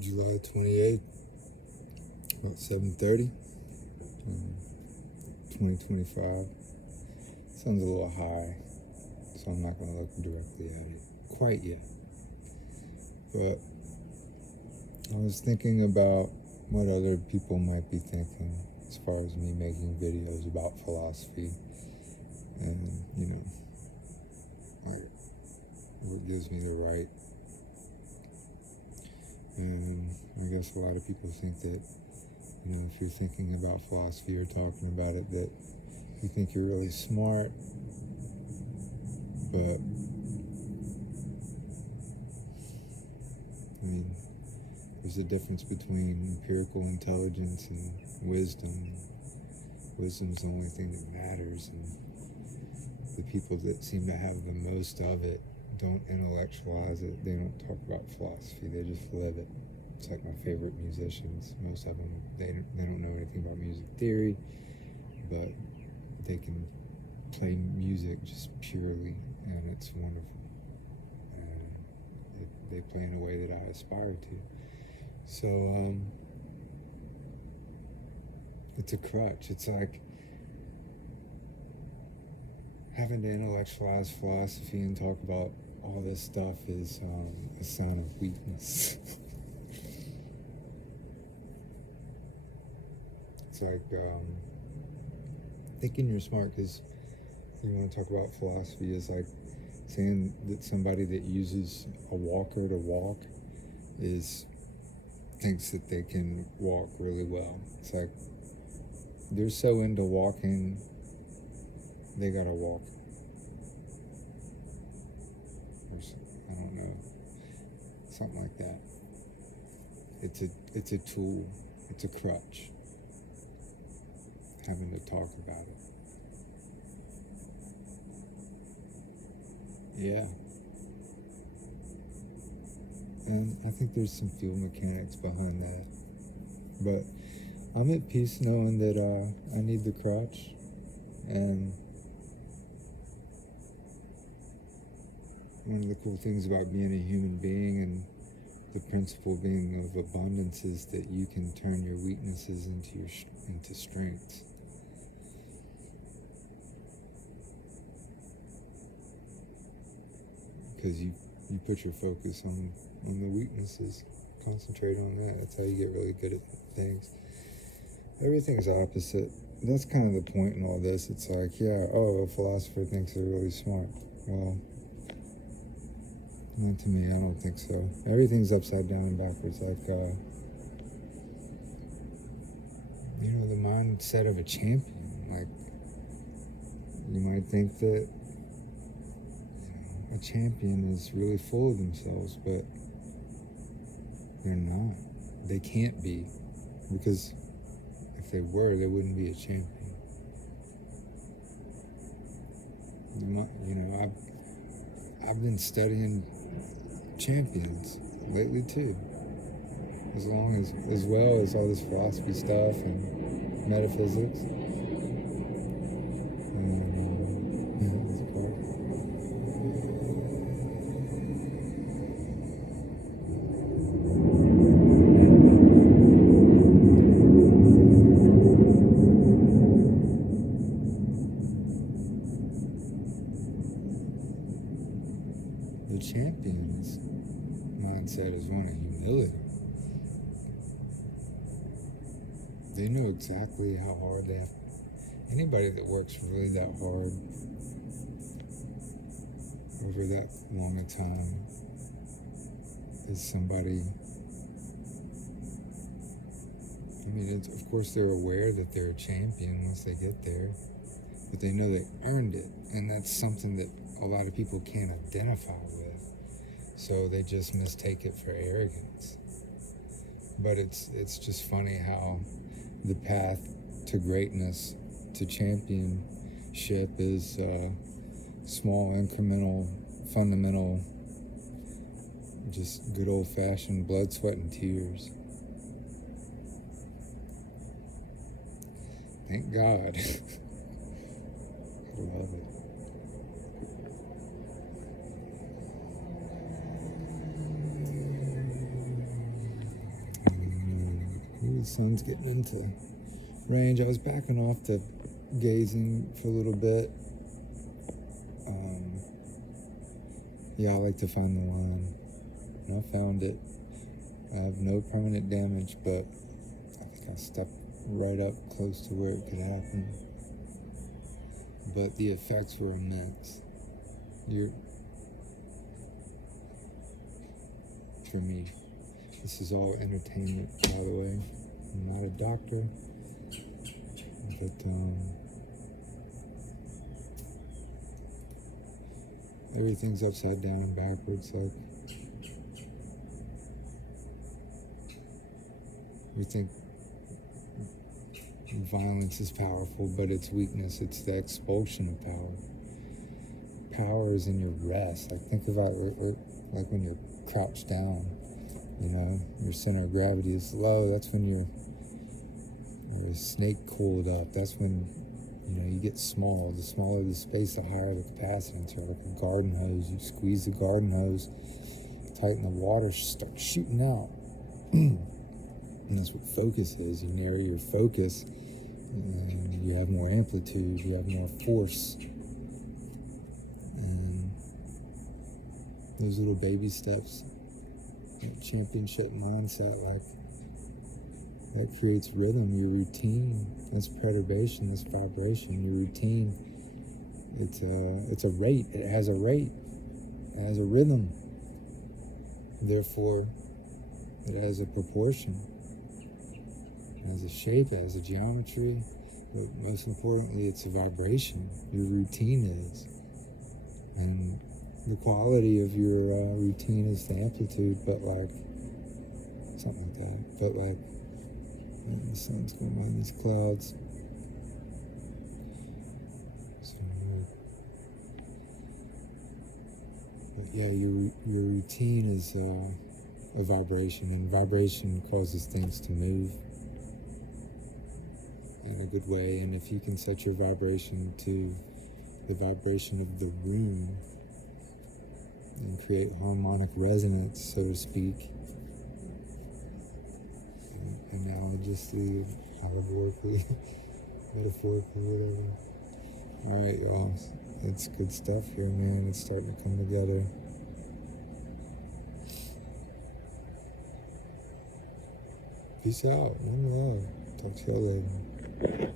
July 28th, about 7:30, 2025. Sounds a little high, so I'm not going to look directly at it quite yet. But I was thinking about what other people might be thinking as far as me making videos about philosophy and, like what gives me the right. And I guess a lot of people think that, if you're thinking about philosophy or talking about it, that you think you're really smart, but there's a difference between empirical intelligence and wisdom. Wisdom's the only thing that matters, and the people that seem to have the most of it don't intellectualize it. They don't talk about philosophy, they just live it. It's like my favorite musicians. Most of them, they don't know anything about music theory, but they can play music just purely, and it's wonderful. And they play in a way that I aspire to. So, it's a crutch. It's like having to intellectualize philosophy and talk about all this stuff is a sign of weakness. It's like thinking you're smart because you want to talk about philosophy is like saying that somebody that uses a walker to walk thinks that they can walk really well. It's like they're so into walking, they gotta walk. Or I don't know, something like that. It's a tool. It's a crutch. Having to talk about it. Yeah. And I think there's some field mechanics behind that. But I'm at peace knowing that I need the crutch. And one of the cool things about being a human being and the principle being of abundance is that you can turn your weaknesses into strengths. Because you put your focus on the weaknesses, concentrate on that. That's how you get really good at things. Everything is opposite. That's kind of the point in all this. It's like, a philosopher thinks they're really smart. Well, not to me, I don't think so. Everything's upside down and backwards. Like, the mindset of a champion. Like, you might think that a champion is really full of themselves, but they're not. They can't be, because if they were, they wouldn't be a champion. I've been studying champions lately too, as well as all this philosophy stuff and metaphysics. The champion's mindset is one of humility. They know exactly how hard they have. Anybody that works really that hard over that long a time is somebody. Of course they're aware that they're a champion once they get there, but they know they earned it, and that's something that a lot of people can't identify with, so they just mistake it for arrogance. But it's just funny how the path to greatness, to championship, is small, incremental, fundamental, just good old-fashioned blood, sweat, and tears. Thank God. I love it. sun's getting into range. I was backing off to gazing for a little bit. Yeah, I like to find the line. And I found it. I have no permanent damage, but I think I stepped right up close to where it could happen. But the effects were immense. For me, this is all entertainment, by the way. I'm not a doctor, but everything's upside down and backwards. Like, we think violence is powerful, but it's weakness. It's the expulsion of power. Power is in your rest. Like, think about like when you're crouched down, you know, your center of gravity is low. That's when you're a snake coiled up. That's when, you know, you get small. The smaller the space, the higher the capacitance. Or like a garden hose. You squeeze the garden hose, tighten the water, start shooting out. And that's what focus is. You narrow your focus, and you have more amplitude, you have more force. And those little baby steps, that championship mindset, like, that creates rhythm. Your routine, that's perturbation, that's vibration. Your routine, it's a rate. It has a rate. It has a rhythm. Therefore, it has a proportion. It has a shape, it has a geometry, but most importantly, it's a vibration. Your routine is. And the quality of your routine is the amplitude, but like, something like that. But like, the sun's going behind these clouds. So, but yeah, your routine is a vibration, and vibration causes things to move in a good way. And if you can set your vibration to the vibration of the room and create harmonic resonance, so to speak, analogously, allegorically, metaphorically, whatever. Alright, y'all, it's good stuff here, man. It's starting to come together. Peace out. One love. Talk to y'all later.